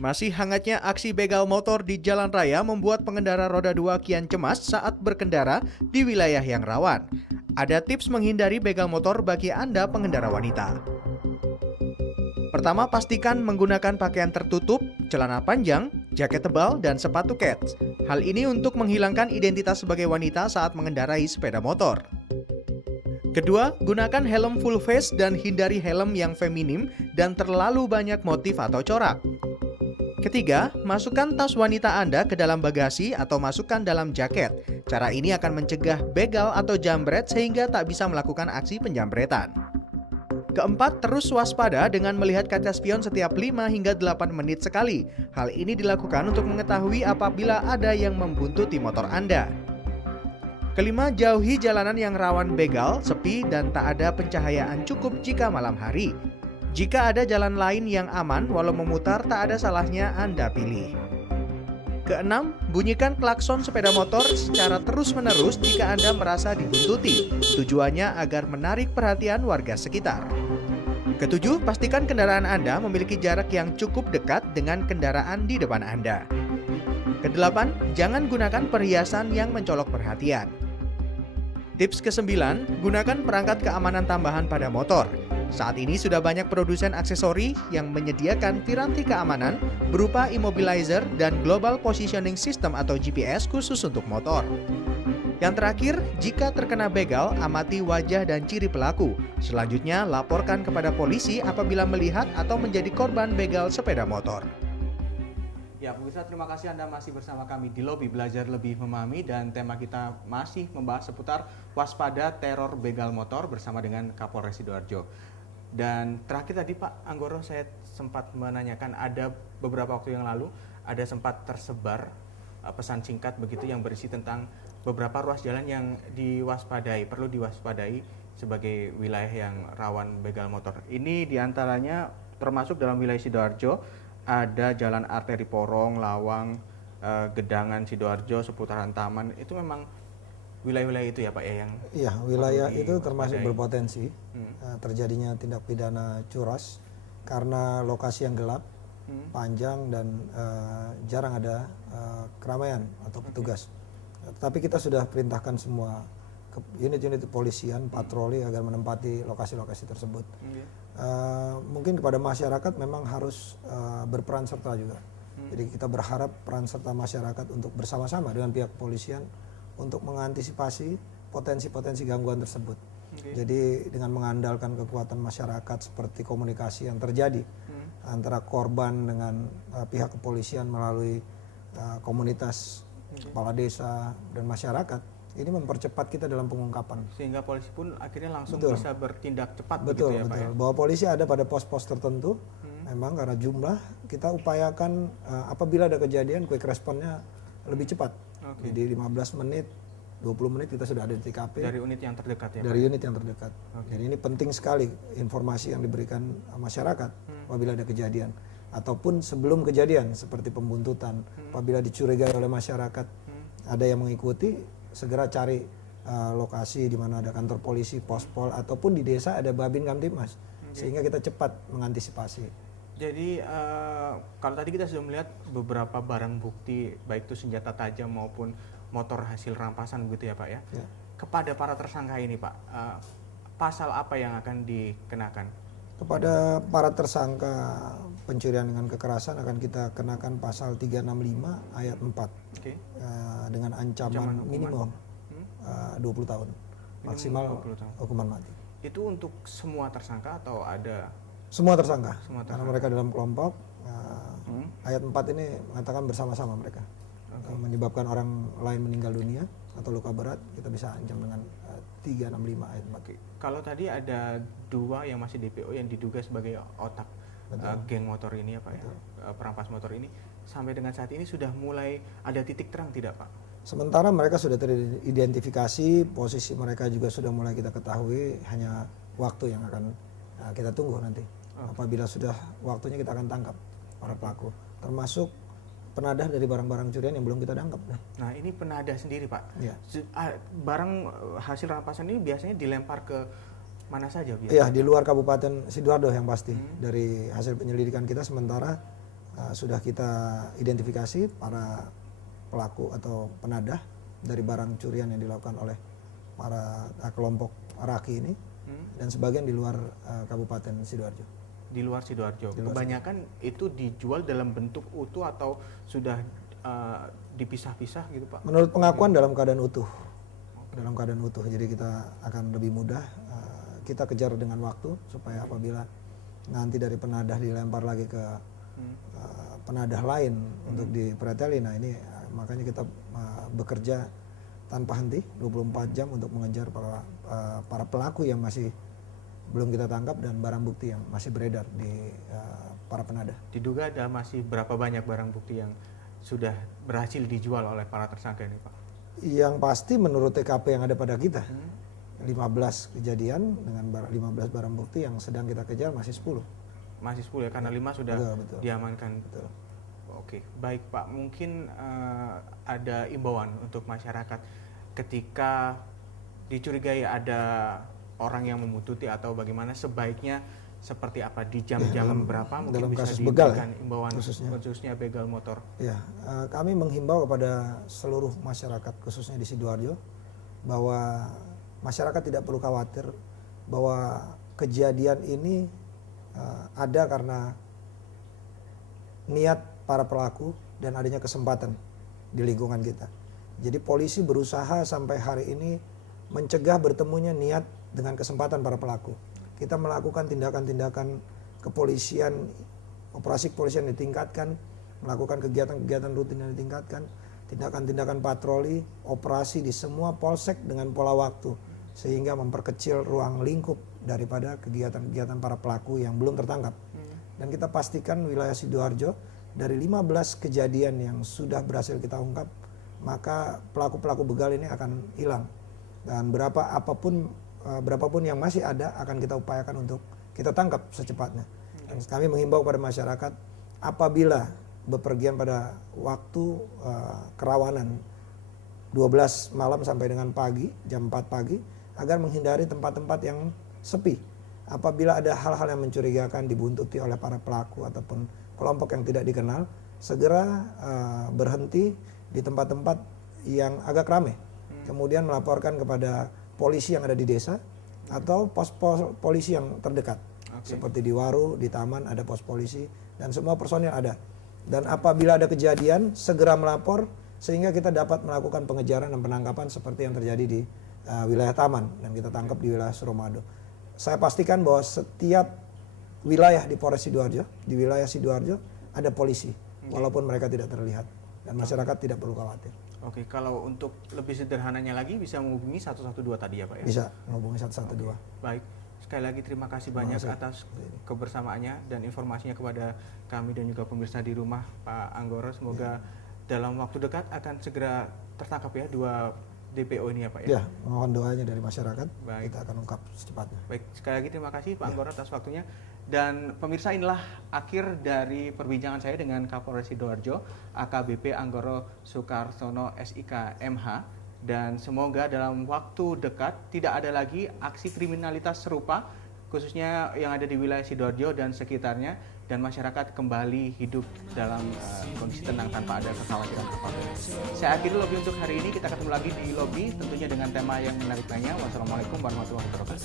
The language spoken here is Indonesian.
Masih hangatnya aksi begal motor di jalan raya membuat pengendara roda 2 kian cemas saat berkendara di wilayah yang rawan. Ada tips menghindari begal motor bagi Anda pengendara wanita. Pertama, pastikan menggunakan pakaian tertutup, celana panjang, jaket tebal, dan sepatu kets. Hal ini untuk menghilangkan identitas sebagai wanita saat mengendarai sepeda motor. Kedua, gunakan helm full face dan hindari helm yang feminim dan terlalu banyak motif atau corak. Ketiga, masukkan tas wanita Anda ke dalam bagasi atau masukkan dalam jaket. Cara ini akan mencegah begal atau jambret sehingga tak bisa melakukan aksi penjambretan. Keempat, terus waspada dengan melihat kaca spion setiap 5 hingga 8 menit sekali. Hal ini dilakukan untuk mengetahui apabila ada yang membuntuti motor Anda. Kelima, jauhi jalanan yang rawan begal, sepi, dan tak ada pencahayaan cukup jika malam hari. Jika ada jalan lain yang aman, walau memutar tak ada salahnya Anda pilih. Keenam, bunyikan klakson sepeda motor secara terus-menerus jika Anda merasa dibuntuti. Tujuannya agar menarik perhatian warga sekitar. Ketujuh, pastikan kendaraan Anda memiliki jarak yang cukup dekat dengan kendaraan di depan Anda. Kedelapan, jangan gunakan perhiasan yang mencolok perhatian. Tips ke-9, gunakan perangkat keamanan tambahan pada motor. Saat ini sudah banyak produsen aksesori yang menyediakan piranti keamanan berupa immobilizer dan Global Positioning System atau GPS khusus untuk motor. Yang terakhir, jika terkena begal, amati wajah dan ciri pelaku. Selanjutnya, laporkan kepada polisi apabila melihat atau menjadi korban begal sepeda motor. Ya, pemirsa, terima kasih Anda masih bersama kami di Lobi Belajar Lebih Memahami, dan tema kita masih membahas seputar waspada teror begal motor bersama dengan Kapolres Sidoarjo. Dan terakhir tadi Pak Anggoro, saya sempat menanyakan, ada beberapa waktu yang lalu ada sempat tersebar pesan singkat begitu yang berisi tentang beberapa ruas jalan yang perlu diwaspadai sebagai wilayah yang rawan begal motor. Ini diantaranya termasuk dalam wilayah Sidoarjo, ada Jalan Arteri Porong, Lawang, Gedangan, Sidoarjo, seputaran Taman. Itu memang wilayah-wilayah itu ya Pak ya yang... Iya, wilayah itu termasuk berpotensi terjadinya tindak pidana curas karena lokasi yang gelap, panjang, dan jarang ada keramaian atau petugas. Tapi kita sudah perintahkan semua unit-unit kepolisian patroli agar menempati lokasi-lokasi tersebut. Mungkin kepada masyarakat memang harus berperan serta juga. Jadi kita berharap peran serta masyarakat untuk bersama-sama dengan pihak kepolisian untuk mengantisipasi potensi-potensi gangguan tersebut. Jadi dengan mengandalkan kekuatan masyarakat seperti komunikasi yang terjadi antara korban dengan pihak kepolisian melalui komunitas, kepala desa, dan masyarakat, ini mempercepat kita dalam pengungkapan. Sehingga polisi pun akhirnya langsung bisa bertindak cepat begitu ya Pak ya? Bahwa polisi ada pada pos-pos tertentu, memang karena jumlah, kita upayakan apabila ada kejadian, quick responnya lebih cepat. Jadi 15 menit, 20 menit kita sudah ada di TKP. Dari unit yang terdekat ya? Dari unit yang terdekat. Jadi ini penting sekali informasi yang diberikan masyarakat apabila ada kejadian. Ataupun sebelum kejadian seperti pembuntutan. Apabila dicurigai oleh masyarakat ada yang mengikuti, segera cari lokasi di mana ada kantor polisi, pospol, ataupun di desa ada Babin Kamtibmas. Sehingga kita cepat mengantisipasi. Jadi kalau tadi kita sudah melihat beberapa barang bukti, baik itu senjata tajam maupun motor hasil rampasan begitu ya Pak ya. Kepada para tersangka ini Pak, pasal apa yang akan dikenakan? Kepada para tersangka pencurian dengan kekerasan akan kita kenakan pasal 365 ayat 4 dengan ancaman minimum 20 tahun, maksimal 20 tahun. hukuman mati. Itu untuk semua tersangka atau ada? Semua tersangka. Karena Semua mereka dalam kelompok. Ayat 4 ini mengatakan bersama-sama mereka. Menyebabkan orang lain meninggal dunia atau luka berat, kita bisa ancam dengan 365 ayat 4. Kalau tadi ada 2 yang masih DPO yang diduga sebagai otak geng motor ini ya Pak ya, perampas motor ini, sampai dengan saat ini sudah mulai ada titik terang tidak Pak? Sementara mereka sudah teridentifikasi, posisi mereka juga sudah mulai kita ketahui, hanya waktu yang akan kita tunggu nanti. Apabila sudah waktunya kita akan tangkap para pelaku, termasuk penadah dari barang-barang curian yang belum kita tangkap. Nah ini penadah sendiri Pak, Ya. barang hasil rampasan ini biasanya dilempar ke mana saja biasanya? Iya, di luar Kabupaten Sidoarjo yang pasti. Dari hasil penyelidikan kita sementara sudah kita identifikasi para pelaku atau penadah dari barang curian yang dilakukan oleh para kelompok Raki ini, dan sebagian di luar Kabupaten Sidoarjo. Di luar Sidoarjo. Kebanyakan itu dijual dalam bentuk utuh atau sudah dipisah-pisah gitu Pak? Menurut pengakuan dalam keadaan utuh. Dalam keadaan utuh, jadi kita akan lebih mudah, kita kejar dengan waktu supaya apabila nanti dari penadah dilempar lagi ke penadah lain untuk dipreteli. Nah ini makanya kita bekerja tanpa henti 24 jam untuk mengejar para pelaku yang masih belum kita tangkap dan barang bukti yang masih beredar di para penadah. Diduga ada masih berapa banyak barang bukti yang sudah berhasil dijual oleh para tersangka ini Pak? Yang pasti menurut TKP yang ada pada kita, 15 kejadian dengan 15 barang bukti yang sedang kita kejar masih 10. Masih 10 ya, karena 5 sudah betul. diamankan. Betul. Oke, baik Pak. Mungkin ada imbauan untuk masyarakat ketika dicurigai ada orang yang membutuhkan atau bagaimana, sebaiknya seperti apa, di jam-jam berapa mungkin dalam bisa kasus begal, diberikan imbauan khususnya begal motor. Ya, kami menghimbau kepada seluruh masyarakat khususnya di Sidoarjo bahwa masyarakat tidak perlu khawatir bahwa kejadian ini ada karena niat para pelaku dan adanya kesempatan di lingkungan kita. Jadi polisi berusaha sampai hari ini mencegah bertemunya niat dengan kesempatan para pelaku. Kita melakukan tindakan-tindakan kepolisian, operasi kepolisian ditingkatkan, melakukan kegiatan-kegiatan rutin yang ditingkatkan, tindakan-tindakan patroli, operasi di semua polsek dengan pola waktu, sehingga memperkecil ruang lingkup daripada kegiatan-kegiatan para pelaku yang belum tertangkap. Dan kita pastikan wilayah Sidoarjo dari 15 kejadian yang sudah berhasil kita ungkap, maka pelaku-pelaku begal ini akan hilang. Dan berapapun yang masih ada akan kita upayakan untuk kita tangkap secepatnya. Dan kami menghimbau kepada masyarakat apabila bepergian pada waktu kerawanan 12 malam sampai dengan pagi, jam 4 pagi, agar menghindari tempat-tempat yang sepi. Apabila ada hal-hal yang mencurigakan dibuntuti oleh para pelaku ataupun kelompok yang tidak dikenal, segera berhenti di tempat-tempat yang agak ramai. Kemudian melaporkan kepada polisi yang ada di desa atau pos-pos polisi yang terdekat. Seperti di Waru, di Taman ada pos polisi dan semua personil ada. Dan apabila ada kejadian segera melapor sehingga kita dapat melakukan pengejaran dan penangkapan seperti yang terjadi di wilayah Taman dan kita tangkap di wilayah Suramadu. Saya pastikan bahwa setiap wilayah di Polres Sidoarjo, di wilayah Sidoarjo ada polisi walaupun mereka tidak terlihat dan masyarakat tidak perlu khawatir. Oke, kalau untuk lebih sederhananya lagi bisa menghubungi 112 tadi ya Pak ya? Bisa menghubungi 112. Baik, sekali lagi terima kasih banyak atas kebersamaannya dan informasinya kepada kami dan juga pemirsa di rumah Pak Anggoro. Semoga dalam waktu dekat akan segera tertangkap ya 2 DPO ini ya Pak ya? Ya, mohon doanya dari masyarakat. Baik. Kita akan ungkap secepatnya. Baik, sekali lagi terima kasih Pak Anggoro atas waktunya. Dan pemirsa, inilah akhir dari perbincangan saya dengan Kapolres Sidoarjo, AKBP Anggoro Soekarsono SIK MH. Dan semoga dalam waktu dekat tidak ada lagi aksi kriminalitas serupa, khususnya yang ada di wilayah Sidoarjo dan sekitarnya, dan masyarakat kembali hidup dalam kondisi tenang tanpa ada kekhawatiran apapun. Saya akhiri lobby untuk hari ini. Kita ketemu lagi di lobby tentunya dengan tema yang menarik lainnya. Wassalamualaikum warahmatullahi wabarakatuh.